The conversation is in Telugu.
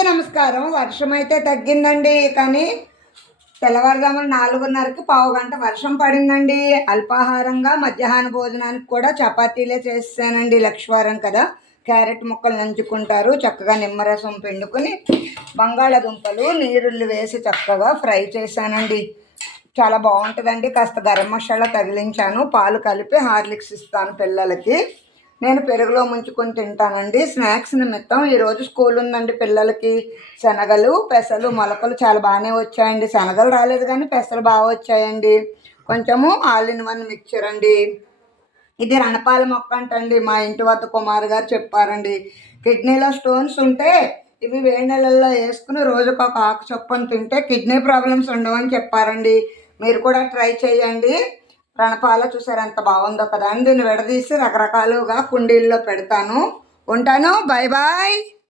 అందరికీ నమస్కారం. వర్షం అయితే తగ్గిందండి, కానీ తెల్లవారుజామున 4:30కి పావుగంట వర్షం పడిందండి. అల్పాహారంగా మధ్యాహ్న భోజనానికి కూడా చపాతీలే చేసానండి. లక్షవారం కదా, క్యారెట్ ముక్కలు నంచుకుంటారు. చక్కగా నిమ్మరసం పిండుకొని బంగాళాదుంపలు నీరుల్లి వేసి చక్కగా ఫ్రై చేశానండి. చాలా బాగుంటుందండి. కాస్త గరం మసాలా తగిలించాను. పాలు కలిపి హార్లిక్స్ ఇస్తాను పిల్లలకి. నేను పెరుగులో ముంచుకొని తింటానండి. స్నాక్స్ నిమిత్తం ఈరోజు స్కూల్ ఉందండి పిల్లలకి. శనగలు, పెసలు, మొలకలు చాలా బాగానే వచ్చాయండి. శనగలు రాలేదు కానీ పెసలు బాగా వచ్చాయండి. కొంచెము ఆల్ ఇన్ వన్ మిక్చర్ అండి. ఇది రణపాల మొక్క అంటండి. మా ఇంటి వద్ద కుమార్ గారు చెప్పారండి. కిడ్నీలో స్టోన్స్ ఉంటే ఇవి వేడి నెలల్లో వేసుకుని రోజుకు ఒక ఆకు చొప్పున తింటే కిడ్నీ ప్రాబ్లమ్స్ ఉండవని చెప్పారండి. మీరు కూడా ట్రై చేయండి. రణపాల చూసారు ఎంత బాగుందో కదా అండి. దీన్ని విడదీసి రకరకాలుగా కుండీల్లో పెడతాను. ఉంటాను. Bye bye.